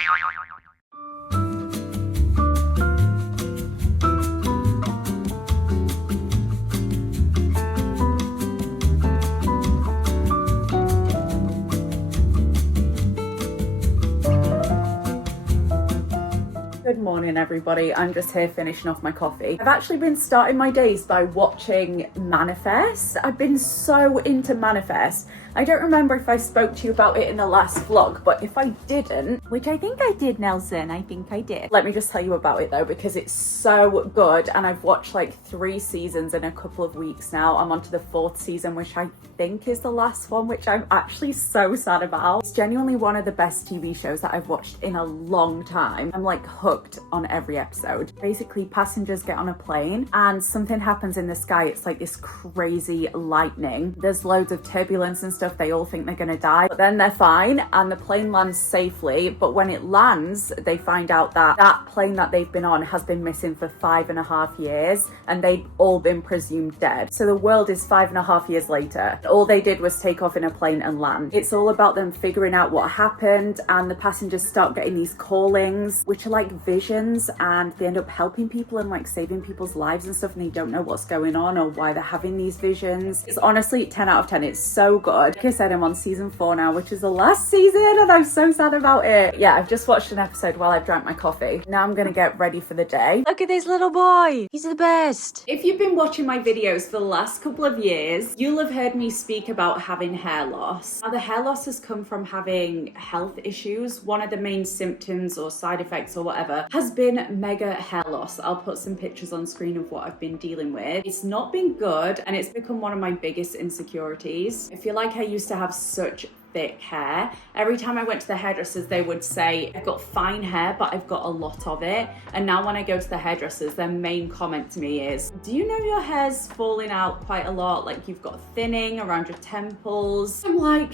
Good morning, everybody. I'm just here finishing off my coffee. I've actually been starting my days by watching Manifest. I've been so into Manifest. I don't remember if I spoke to you about it in the last vlog, but if I didn't, which I think I did, Nelson, I think I did. Let me just tell you about it though, because it's so good. And I've watched like 3 seasons in a couple of weeks now. I'm on to the 4th season, which I think is the last one, which I'm actually so sad about. It's genuinely one of the best TV shows that I've watched in a long time. I'm like hooked on every episode. Basically, passengers get on a plane and something happens in the sky. It's like this crazy lightning. There's loads of turbulence and stuff. They all think they're gonna die, but then they're fine and the plane lands safely. But when it lands, they find out that that plane that they've been on has been missing for 5.5 years and they've all been presumed dead. So the world is 5.5 years later. All they did was take off in a plane and land. It's all about them figuring out what happened, and the passengers start getting these callings, which are like visions, and they end up helping people and like saving people's lives and stuff, and they don't know what's going on or why they're having these visions. It's honestly 10 out of 10. It's so good. Like I said, I'm on season 4 now, which is the last season, and I'm so sad about it. Yeah, I've just watched an episode while I've drank my coffee. Now I'm gonna get ready for the day. Look at this little boy. He's the best. If you've been watching my videos for the last couple of years, you'll have heard me speak about having hair loss. Now, the hair loss has come from having health issues. One of the main symptoms or side effects or whatever has been mega hair loss. I'll put some pictures on screen of what I've been dealing with. It's not been good, and it's become one of my biggest insecurities. I feel like I used to have such thick hair. Every time I went to the hairdressers, they would say, I've got fine hair, but I've got a lot of it. And now when I go to the hairdressers, their main comment to me is, do you know your hair's falling out quite a lot? Like you've got thinning around your temples. I'm like,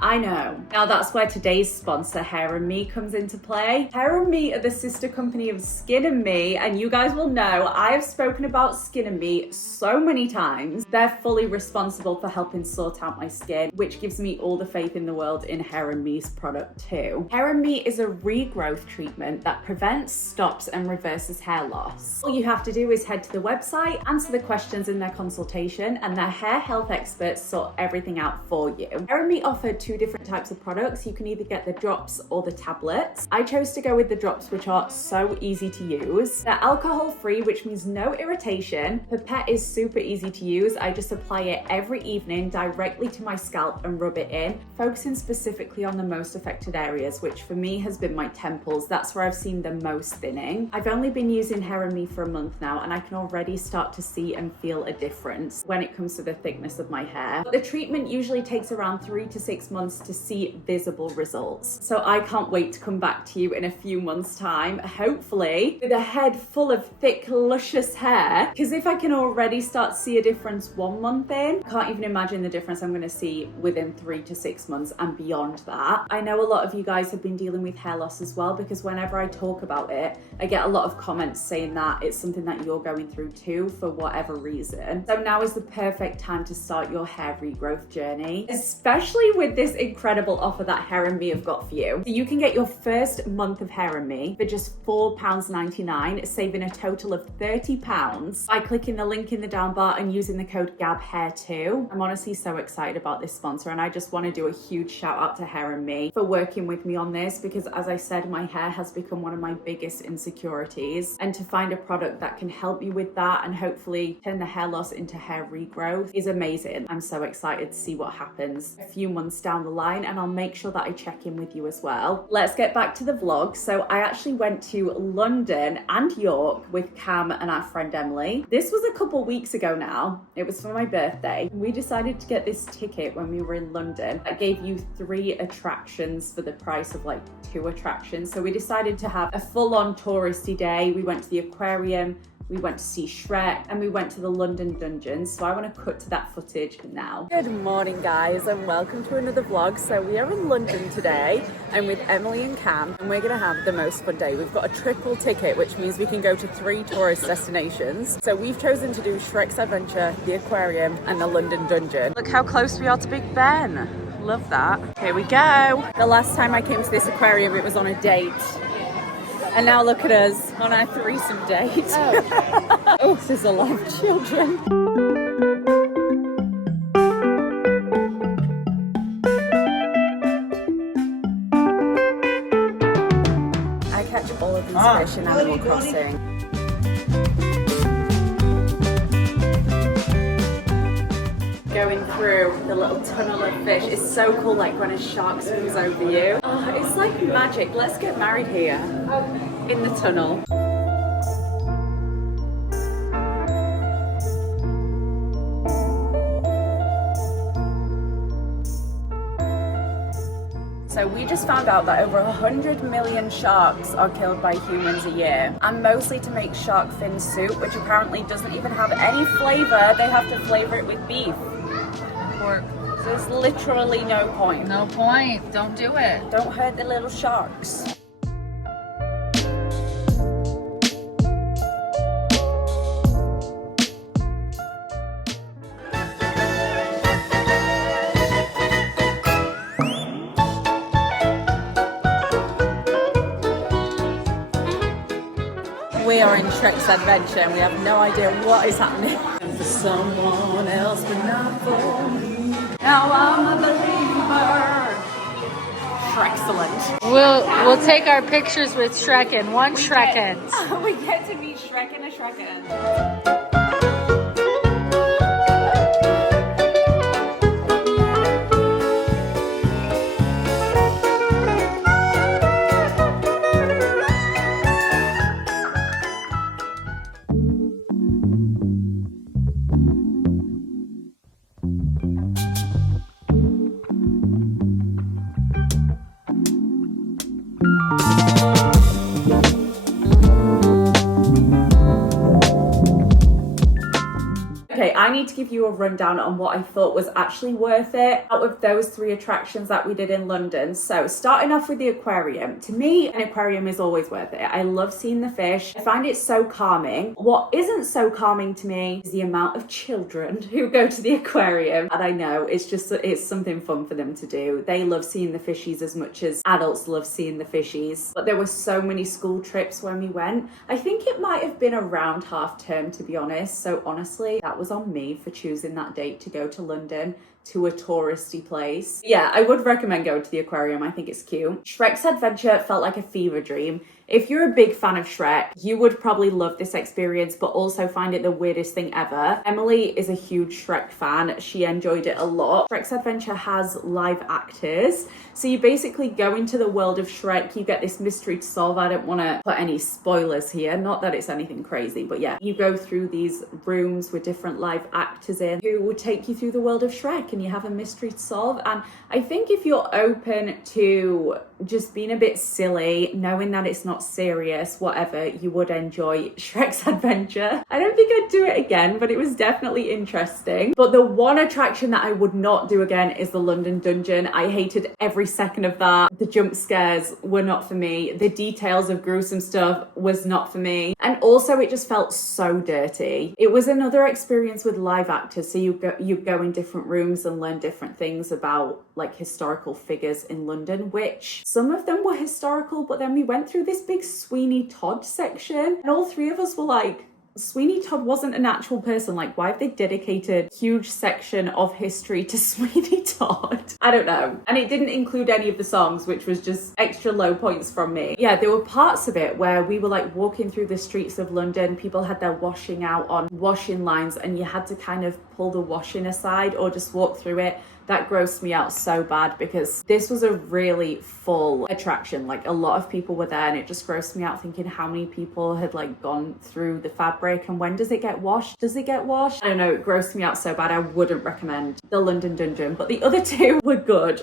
I know. Now that's where today's sponsor, Hair and Me, comes into play. Hair and Me are the sister company of Skin and Me, and you guys will know I have spoken about Skin and Me so many times. They're fully responsible for helping sort out my skin, which gives me all the faith in the world in Hair and Me's product too. Hair and Me is a regrowth treatment that prevents, stops and reverses hair loss. All you have to do is head to the website, answer the questions in their consultation, and their hair health experts sort everything out for you. Hair and Me offer 2 different types of products. You can either get the drops or the tablets. I chose to go with the drops, which are so easy to use. They're alcohol free, which means no irritation. Pipette is super easy to use. I just apply it every evening directly to my scalp and rub it in, focusing specifically on the most affected areas, which for me has been my temples. That's where I've seen the most thinning. I've only been using Hair and Me for a month now, and I can already start to see and feel a difference when it comes to the thickness of my hair. But the treatment usually takes around 3 to 6 months to see visible results. So I can't wait to come back to you in a few months' time, hopefully with a head full of thick, luscious hair, because if I can already start to see a difference 1 month in, I can't even imagine the difference I'm going to see within 3 to 6 months and beyond that. I know a lot of you guys have been dealing with hair loss as well, because whenever I talk about it, I get a lot of comments saying that it's something that you're going through too for whatever reason. So now is the perfect time to start your hair regrowth journey, especially with this incredible offer that Hair and Me have got for you. So you can get your first month of Hair and Me for just £4.99, saving a total of £30 by clicking the link in the down bar and using the code GABHAIR2. I'm honestly so excited about this sponsor, and I just want to do a huge shout out to Hair and Me for working with me on this, because as I said, my hair has become one of my biggest insecurities, and to find a product that can help me with that and hopefully turn the hair loss into hair regrowth is amazing. I'm so excited to see what happens a few months down the line, and I'll make sure that I check in with you as well. Let's get back to the vlog. So I actually went to London and York with Cam and our friend Emily. This was a couple weeks ago now. It was for my birthday. We decided to get this ticket when we were in London that gave you 3 attractions for the price of like 2 attractions. So we decided to have a full-on touristy day. We went to the aquarium, we went to see Shrek, and we went to the London Dungeons. So I want to cut to that footage now. Good morning, guys, and welcome to another vlog. So we are in London today. I'm with Emily and Cam, and we're gonna have the most fun day. We've got a triple ticket, which means we can go to 3 tourist destinations. So we've chosen to do Shrek's Adventure, the aquarium, and the London Dungeon. Look how close we are to Big Ben. Love that. Here we go. The last time I came to this aquarium, it was on a date. And now look at us on our threesome date. Oh, oh, there's a lot of children. I catch all of these fish in Animal Crossing. Going through the little tunnel of fish is so cool, like when a shark swims over you. Oh, it's like magic. Let's get married here in the tunnel. So we just found out that over 100 million sharks are killed by humans a year, and mostly to make shark fin soup, which apparently doesn't even have any flavor. They have to flavor it with beef. So there's literally no point. No point. Don't do it. Don't hurt the little sharks. We are in Shrek's Adventure and we have no idea what is happening. For someone else, but not for me. Now I'm a believer. Shrek's-cellent. We'll take our pictures with Shrekin. One Shrekin. We get to meet Shrek and a Shrekin. Okay, I need to give you a rundown on what I thought was actually worth it out of those 3 attractions that we did in London. So starting off with the aquarium. To me, an aquarium is always worth it. I love seeing the fish. I find it so calming. What isn't so calming to me is the amount of children who go to the aquarium. And I know it's something fun for them to do. They love seeing the fishies as much as adults love seeing the fishies. But there were so many school trips when we went. I think it might have been around half term, to be honest. So honestly, that was on me for choosing that date to go to London, to a touristy place. Yeah, I would recommend going to the aquarium. I think it's cute. Shrek's Adventure felt like a fever dream. If you're a big fan of Shrek, you would probably love this experience, but also find it the weirdest thing ever. Emily is a huge Shrek fan. She enjoyed it a lot. Shrek's Adventure has live actors. So you basically go into the world of Shrek. You get this mystery to solve. I don't want to put any spoilers here. Not that it's anything crazy, but yeah. You go through these rooms with different live actors in who will take you through the world of Shrek, and you have a mystery to solve. And I think if you're open to just being a bit silly, knowing that it's not serious, whatever, you would enjoy Shrek's Adventure. I don't think I'd do it again, but it was definitely interesting. But the one attraction that I would not do again is the London Dungeon. I hated every second of that. The jump scares were not for me. The details of gruesome stuff was not for me. And also it just felt so dirty. It was another experience with live actors. So you go in different rooms and learn different things about like historical figures in London, which some of them were historical, but then we went through this big Sweeney Todd section and all 3 of us were like, Sweeney Todd wasn't an actual person. Like, why have they dedicated a huge section of history to Sweeney Todd? I don't know. And it didn't include any of the songs, which was just extra low points from me. Yeah, there were parts of it where we were like walking through the streets of London. People had their washing out on washing lines and you had to kind of pull the washing aside or just walk through it. That grossed me out so bad because this was a really full attraction. Like a lot of people were there and it just grossed me out thinking how many people had like gone through the fabric and when does it get washed? Does it get washed? I don't know, it grossed me out so bad. I wouldn't recommend the London Dungeon, but the other 2 were good.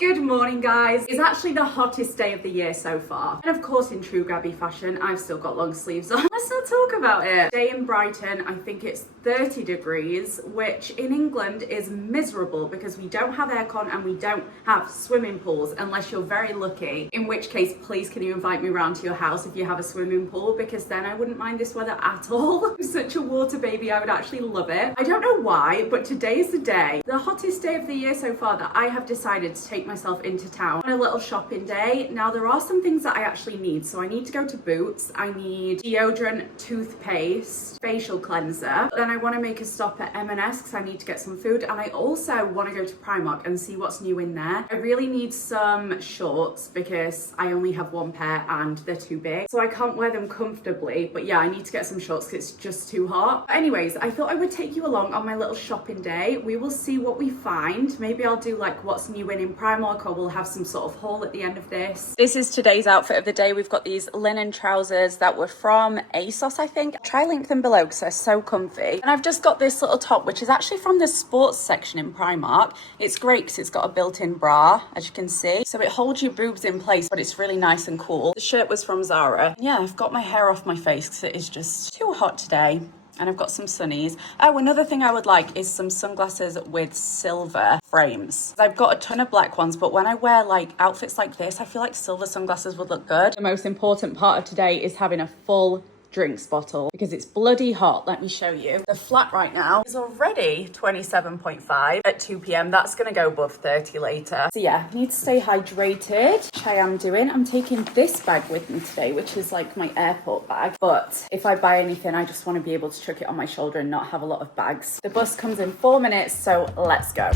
Good morning, guys. It's actually the hottest day of the year so far. And of course, in true Gabby fashion, I've still got long sleeves on. Let's not talk about it. Today in Brighton, I think it's 30 degrees, which in England is miserable because we don't have aircon and we don't have swimming pools unless you're very lucky. In which case, please can you invite me around to your house if you have a swimming pool, because then I wouldn't mind this weather at all. I'm such a water baby, I would actually love it. I don't know why, but today is the day, the hottest day of the year so far, that I have decided to take myself into town on a little shopping day. Now there are some things that I actually need. So I need to go to Boots, I need deodorant, toothpaste, facial cleanser. Then I want to make a stop at M&S because I need to get some food, and I also want to go to Primark and see what's new in there. I really need some shorts because I only have one pair and they're too big, so I can't wear them comfortably. But yeah, I need to get some shorts because it's just too hot. But anyways, I thought I would take you along on my little shopping day. We will see what we find. Maybe I'll do like what's new in Primark, or we'll have some sort of haul at the end of this. This is today's outfit of the day. We've got these linen trousers that were from ASOS, I think. Try link them below because they're so comfy. And I've just got this little top, which is actually from the sports section in Primark. It's great because it's got a built-in bra, as you can see. So it holds your boobs in place, but it's really nice and cool. The shirt was from Zara. Yeah, I've got my hair off my face because it is just too hot today. And I've got some sunnies. Oh, another thing I would like is some sunglasses with silver frames. I've got a ton of black ones, but when I wear like outfits like this, I feel like silver sunglasses would look good. The most important part of today is having a full drinks bottle because it's bloody hot. Let me show you. The flat right now is already 27.5 at 2 p.m. That's gonna go above 30 later. So yeah, need to stay hydrated, which I am doing. I'm taking this bag with me today, which is like my airport bag. But if I buy anything, I just want to be able to chuck it on my shoulder and not have a lot of bags. The bus comes in 4 minutes, so let's go.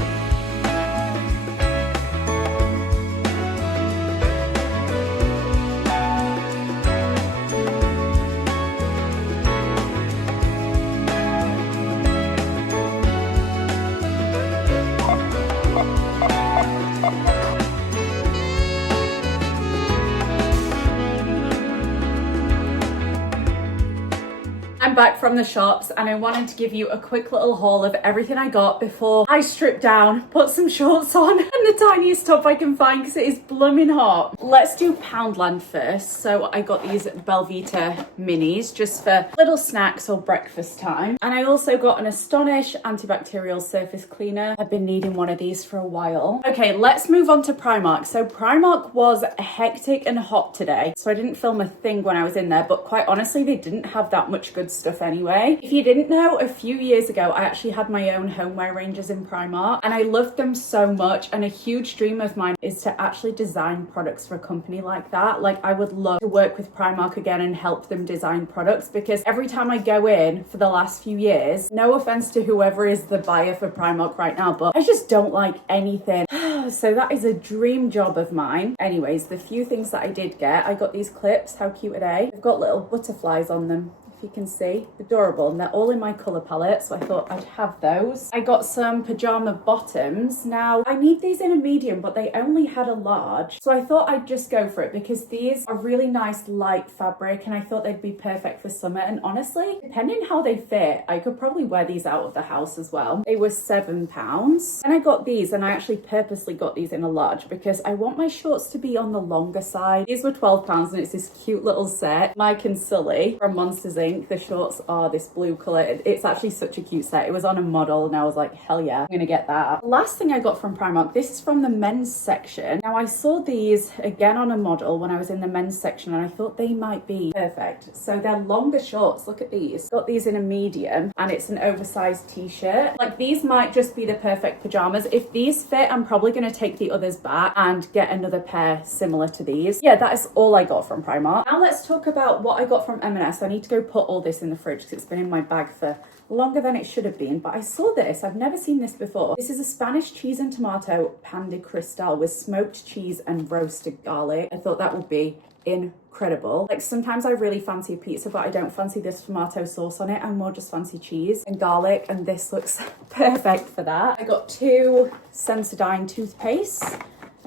I'm back from the shops and I wanted to give you a quick little haul of everything I got before I strip down, put some shorts on and the tiniest top I can find because it is blooming hot. Let's do Poundland first. So I got these Belvita minis just for little snacks or breakfast time. And I also got an Astonish antibacterial surface cleaner. I've been needing one of these for a while. Okay, let's move on to Primark. So Primark was hectic and hot today, so I didn't film a thing when I was in there, but quite honestly, they didn't have that much good stuff anyway. If you didn't know, a few years ago I actually had my own homeware ranges in Primark and I loved them so much, and a huge dream of mine is to actually design products for a company like that. Like, I would love to work with Primark again and help them design products, because every time I go in for the last few years, no offense to whoever is the buyer for Primark right now, but I just don't like anything. So that is a dream job of mine. Anyways, the few things that I did get, I got these clips. How cute are they? They've got little butterflies on them, if you can see. Adorable, and they're all in my colour palette, so I thought I'd have those. I got some pyjama bottoms. Now, I need these in a medium, but they only had a large, so I thought I'd just go for it because these are really nice light fabric and I thought they'd be perfect for summer. And honestly, depending how they fit, I could probably wear these out of the house as well. They were £7. And I got these, and I actually purposely got these in a large because I want my shorts to be on the longer side. These were £12 and it's this cute little set. Mike and Sully from Monsters Inc. The shorts are this blue colour. It's actually such a cute set. It was on a model and I was like, hell yeah, I'm gonna get that. The last thing I got from Primark, this is from the men's section. Now, I saw these again on a model when I was in the men's section and I thought they might be perfect. So they're longer shorts. Look at these. Got these in a medium and it's an oversized t-shirt. Like, these might just be the perfect pajamas. If these fit, I'm probably gonna take the others back and get another pair similar to these. Yeah, that is all I got from Primark. Now let's talk about what I got from M&S. I need to go put all this in the fridge because it's been in my bag for longer than it should have been, but I saw this. I've never seen this before. This is a Spanish cheese and tomato pan de cristal with smoked cheese and roasted garlic. I thought that would be incredible. Like, sometimes I really fancy a pizza, but I don't fancy this tomato sauce on it. I more just fancy cheese and garlic, and this looks perfect for that. I got 2 Sensodyne toothpaste.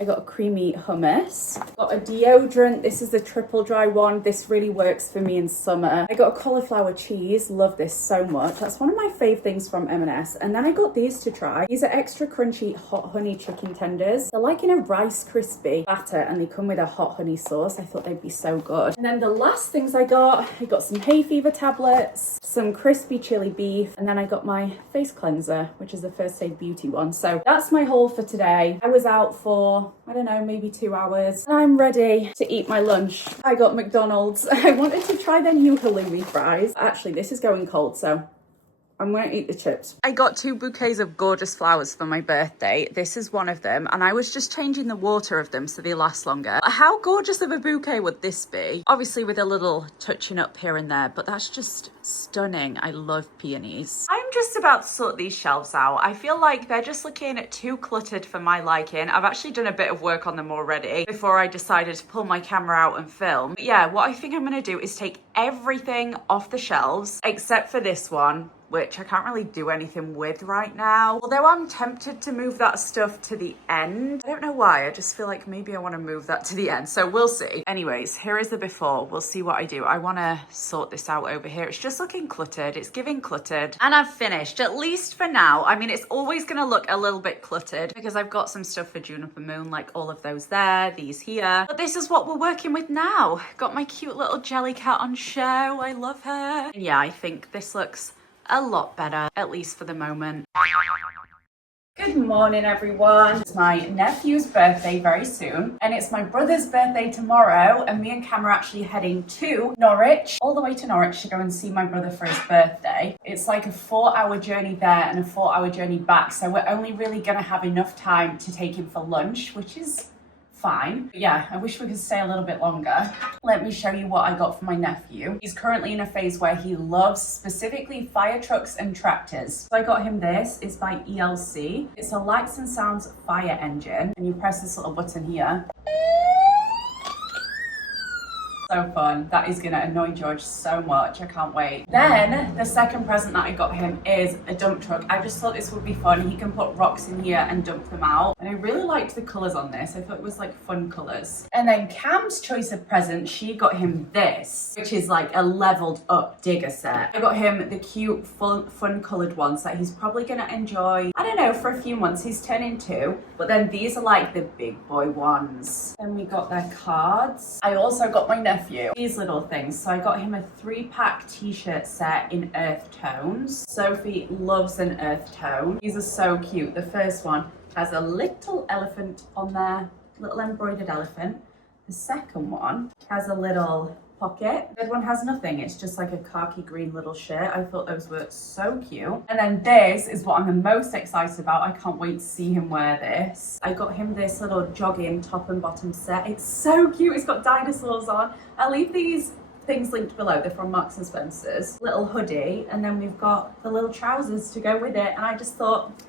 I got a creamy hummus. Got a deodorant. This is the triple dry one. This really works for me in summer. I got a cauliflower cheese. Love this so much. That's one of my fave things from M&S. And then I got these to try. These are extra crunchy hot honey chicken tenders. They're like in a Rice Krispie batter and they come with a hot honey sauce. I thought they'd be so good. And then the last things I got some hay fever tablets, some crispy chili beef, and then I got my face cleanser, which is the First Aid Beauty one. So that's my haul for today. I was out for, I don't know, maybe 2 hours. And I'm ready to eat my lunch. I got McDonald's. I wanted to try their new halloumi fries. Actually, this is going cold, so I'm gonna eat the chips. I got 2 bouquets of gorgeous flowers for my birthday. This is one of them, and I was just changing the water of them so they last longer. How gorgeous of a bouquet would this be? Obviously with a little touching up here and there, but that's just stunning. I love peonies. I'm just about to sort these shelves out. I feel like they're just looking too cluttered for my liking. I've actually done a bit of work on them already before I decided to pull my camera out and film. But yeah, what I think I'm gonna do is take everything off the shelves except for this one, which I can't really do anything with right now. Although I'm tempted to move that stuff to the end. I don't know why, I just feel like maybe I wanna move that to the end, so we'll see. Anyways, here is the before. We'll see what I do. I wanna sort this out over here. It's just looking cluttered, it's giving cluttered. And I've finished, at least for now. I mean, it's always gonna look a little bit cluttered because I've got some stuff for Juniper Moon, like all of those there, these here. But this is what we're working with now. Got my cute little jelly cat on show, I love her. And yeah, I think this looks a lot better, at least for the moment. Good morning, everyone. It's my nephew's birthday very soon, and it's my brother's birthday tomorrow, and me and Cam are actually heading to Norwich, all the way to Norwich to go and see my brother for his birthday. It's like a 4-hour journey there and a 4-hour journey back, so we're only really gonna have enough time to take him for lunch, which is fine. But yeah, I wish we could stay a little bit longer. Let me show you what I got for my nephew. He's currently in a phase where he loves specifically fire trucks and tractors. So I got him this. It's by ELC. It's a lights and sounds fire engine, and you press this little button here. So fun. That is gonna annoy George so much. I can't wait. Then the second present that I got him is a dump truck. I just thought this would be fun. He can put rocks in here and dump them out. And I really liked the colors on this. I thought it was like fun colors. And then Cam's choice of present, she got him this, which is like a leveled up digger set. I got him the cute fun colored ones that he's probably gonna enjoy, I don't know, for a few months. He's turning 2, but then these are like the big boy ones. Then we got their cards. I also got my nephew these little things. So I got him a 3-pack t-shirt set in earth tones. Sophie loves an earth tone. These are so cute. The first one has a little elephant on there, little embroidered elephant. The second one has a little pocket. The third one has nothing. It's just like a khaki green little shirt. I thought those were so cute. And then this is what I'm the most excited about. I can't wait to see him wear this. I got him this little jogging top and bottom set. It's so cute. It's got dinosaurs on. I'll leave these things linked below. They're from Marks and Spencer's. Little hoodie, and then we've got the little trousers to go with it. And I just thought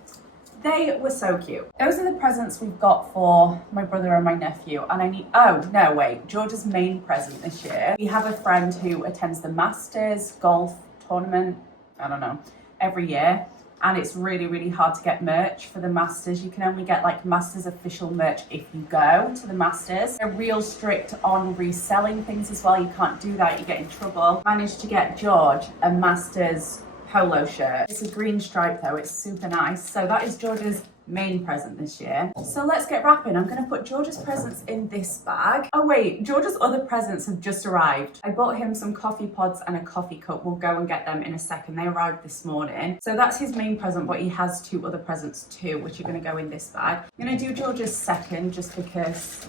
they were so cute. Those are the presents we've got for my brother and my nephew. And I need, oh no, wait, George's main present this year. We have a friend who attends the Masters golf tournament, I don't know, every year. And it's really, really hard to get merch for the Masters. You can only get like Masters official merch if you go to the Masters. They're real strict on reselling things as well. You can't do that, you get in trouble. Managed to get George a Masters polo shirt. It's a green stripe though, it's super nice. So that is George's main present this year. So let's get wrapping. I'm gonna put George's presents in this bag. Oh wait, George's other presents have just arrived. I bought him some coffee pods and a coffee cup. We'll go and get them in a second. They arrived this morning. So that's his main present, but he has 2 other presents too, which are gonna go in this bag. I'm gonna do George's second just because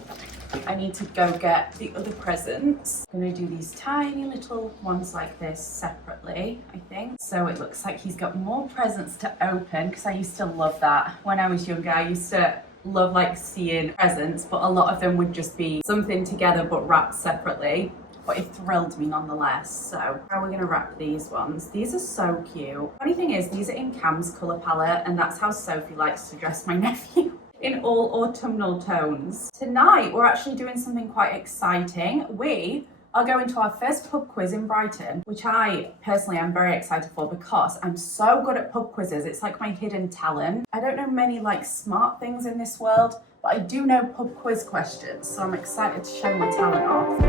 I need to go get the other presents. I'm gonna do these tiny little ones like this separately, I think. So it looks like he's got more presents to open, because I used to love that. When I was younger, I used to love like seeing presents, but a lot of them would just be something together but wrapped separately. But it thrilled me nonetheless. So how are we gonna wrap these ones? These are so cute. Funny thing is, these are in Cam's color palette, and that's how Sophie likes to dress my nephew. In all autumnal tones. Tonight, we're actually doing something quite exciting. We are going to our first pub quiz in Brighton, which I personally am very excited for because I'm so good at pub quizzes. It's like my hidden talent. I don't know many like smart things in this world, but I do know pub quiz questions, so I'm excited to show my talent off.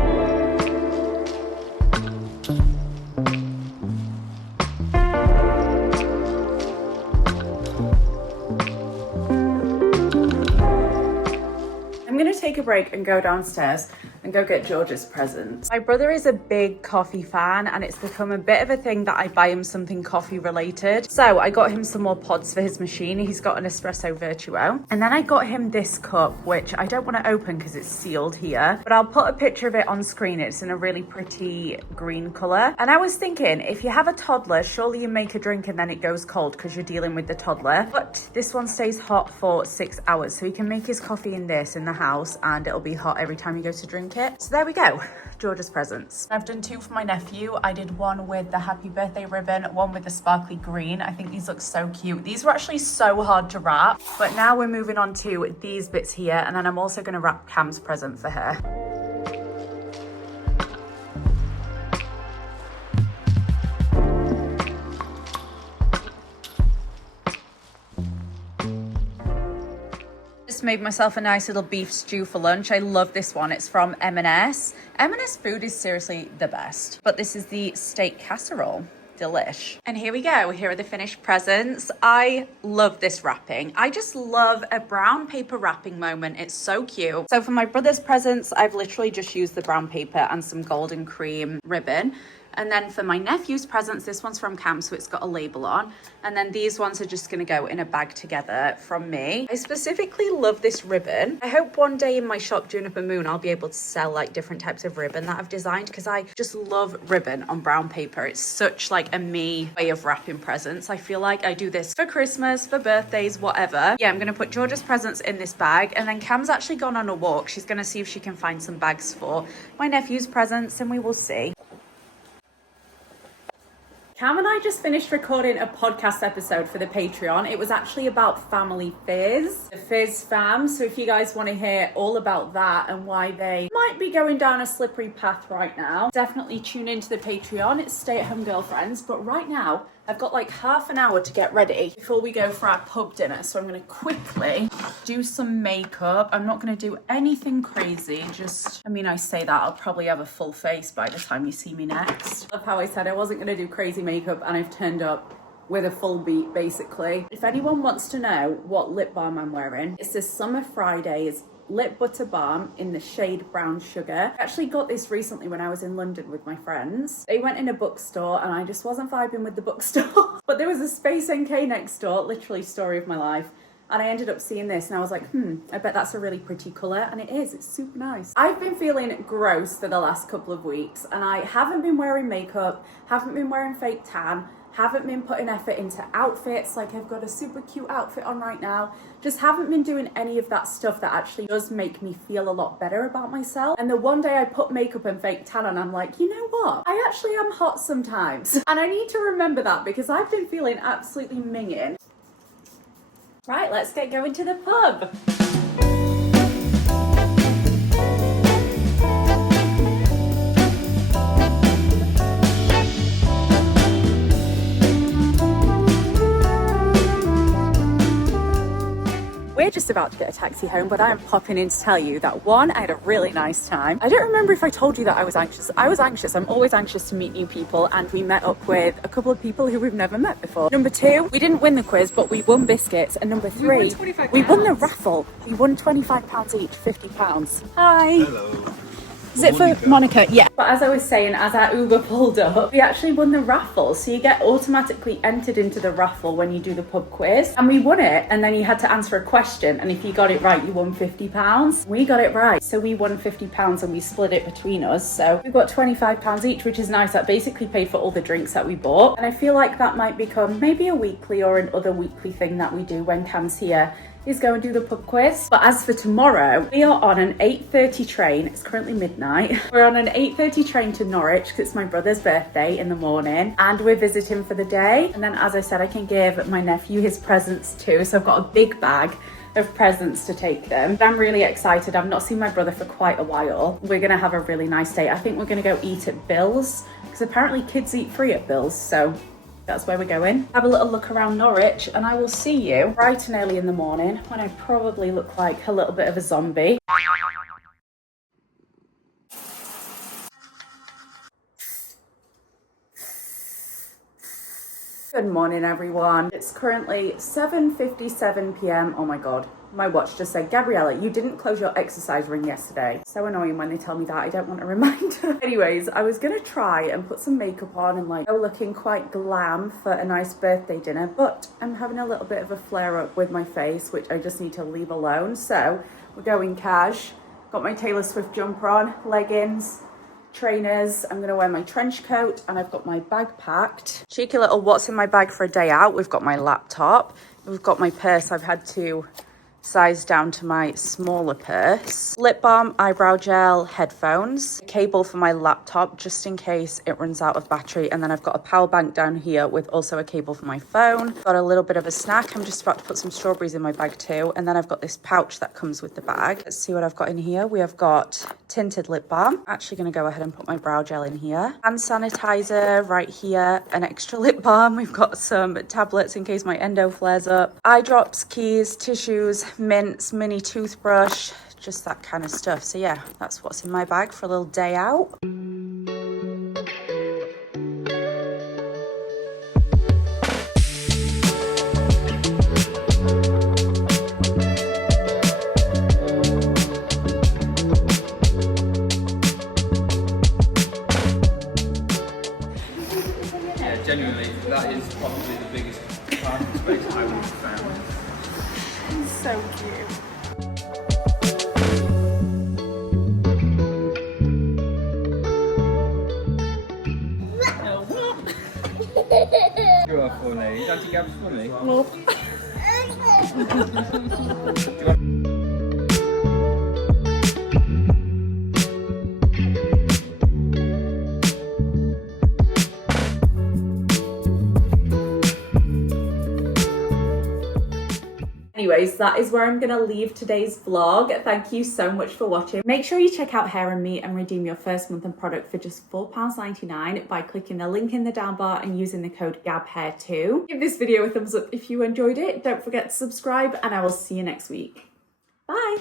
I'm gonna take a break and go downstairs and go get George's presents. My brother is a big coffee fan and it's become a bit of a thing that I buy him something coffee related. So I got him some more pods for his machine. He's got an espresso virtuo. And then I got him this cup, which I don't want to open because it's sealed here, but I'll put a picture of it on screen. It's in a really pretty green color. And I was thinking, if you have a toddler, surely you make a drink and then it goes cold because you're dealing with the toddler. But this one stays hot for 6 hours. So he can make his coffee in this in the house and it'll be hot every time he goes to drink it. So there we go, George's presents. I've done 2 for my nephew. I did one with the happy birthday ribbon, one with the sparkly green. I think these look so cute. These were actually so hard to wrap, but now we're moving on to these bits here, and then I'm also going to wrap Cam's present for her. Made myself a nice little beef stew for lunch. I love this one. It's from M&S. M&S food is seriously the best. But this is the steak casserole. Delish. And here we go. Here are the finished presents. I love this wrapping. I just love a brown paper wrapping moment. It's so cute. So for my brother's presents, I've literally just used the brown paper and some golden cream ribbon. And then for my nephew's presents, this one's from Cam, so it's got a label on. And then these ones are just gonna go in a bag together from me. I specifically love this ribbon. I hope one day in my shop, Juniper Moon, I'll be able to sell like different types of ribbon that I've designed because I just love ribbon on brown paper. It's such like a me way of wrapping presents. I feel like I do this for Christmas, for birthdays, whatever. Yeah, I'm gonna put George's presents in this bag, and then Cam's actually gone on a walk. She's gonna see if she can find some bags for my nephew's presents, and we will see. Cam and I just finished recording a podcast episode for the Patreon. It was actually about family fizz, the fizz fam. So if you guys want to hear all about that and why they might be going down a slippery path right now, definitely tune into the Patreon. It's Stay at Home Girlfriends. But right now, I've got like half an hour to get ready before we go for our pub dinner. So I'm going to quickly do some makeup. I'm not going to do anything crazy. I say that, I'll probably have a full face by the time you see me next. Love how I said I wasn't going to do crazy makeup and I've turned up with a full beat basically. If anyone wants to know what lip balm I'm wearing, it's this Summer Fridays lip butter balm in the shade Brown Sugar. I actually got this recently when I was in London with my friends. They went in a bookstore and I just wasn't vibing with the bookstore. But there was a Space NK next door, literally story of my life. And I ended up seeing this and I was like, I bet that's a really pretty colour. And it is, it's super nice. I've been feeling gross for the last couple of weeks and I haven't been wearing makeup, haven't been wearing fake tan, haven't been putting effort into outfits. Like I've got a super cute outfit on right now. Just haven't been doing any of that stuff that actually does make me feel a lot better about myself. And the one day I put makeup and fake tan on, I'm like, you know what? I actually am hot sometimes. And I need to remember that because I've been feeling absolutely minging. Right, let's get going to the pub. We're just about to get a taxi home, but I am popping in to tell you that one, I had a really nice time. I don't remember if I told you that I was anxious. I was anxious. I'm always anxious to meet new people, and we met up with a couple of people who we've never met before. Number 2, we didn't win the quiz, but we won biscuits. And number 3, we won the raffle. We won £25 each, £50. Hi. Hello. Is it for Monica? Yeah. But as I was saying, as our Uber pulled up, we actually won the raffle. So you get automatically entered into the raffle when you do the pub quiz. And we won it. And then you had to answer a question. And if you got it right, you won £50. We got it right. So we won £50 and we split it between us. So we got £25 each, which is nice. That basically paid for all the drinks that we bought. And I feel like that might become maybe a weekly or an other weekly thing that we do when Cam's here, is go and do the pub quiz. But as for tomorrow, we are on an 8:30 train. It's currently midnight. We're on an 8:30 train to Norwich because it's my brother's birthday in the morning and we're visiting for the day. And then as I said, I can give my nephew his presents too. So I've got a big bag of presents to take them. I'm really excited. I've not seen my brother for quite a while. We're gonna have a really nice day. I think we're gonna go eat at Bill's because apparently kids eat free at Bill's, so that's where we're going. Have a little look around Norwich and I will see you bright and early in the morning when I probably look like a little bit of a zombie. Good morning, everyone. It's currently 7:57 p.m. Oh my God, my watch just said, Gabriella, you didn't close your exercise ring yesterday. So annoying when they tell me that. I don't want a reminder. Anyways, I was gonna try and put some makeup on and like go looking quite glam for a nice birthday dinner, but I'm having a little bit of a flare up with my face, which I just need to leave alone. So we're going cash. Got my Taylor Swift jumper on, leggings, trainers. I'm gonna wear my trench coat and I've got my bag packed. Cheeky little what's in my bag for a day out. We've got my laptop, we've got my purse. I've had to size down to my smaller purse. Lip balm, eyebrow gel, headphones, cable for my laptop just in case it runs out of battery, and then I've got a power bank down here with also a cable for my phone. Got a little bit of a snack. I'm just about to put some strawberries in my bag too, and then I've got this pouch that comes with the bag. Let's see what I've got in here. We have got tinted lip balm. Actually gonna go ahead and put my brow gel in here. Hand sanitizer right here, an extra lip balm. We've got some tablets in case my endo flares up. Eye drops, keys, tissues, mints, mini toothbrush, just that kind of stuff. So yeah, that's what's in my bag for a little day out. Yeah, genuinely, that is probably the biggest parking space I would have found. So cute. You are funny. Auntie Gab's funny. Anyways, that is where I'm gonna leave today's vlog. Thank you so much for watching. Make sure you check out Hair and Me and redeem your first month and product for just £4.99 by clicking the link in the down bar and using the code GABHAIR2. Give this video a thumbs up if you enjoyed it. Don't forget to subscribe and I will see you next week. Bye.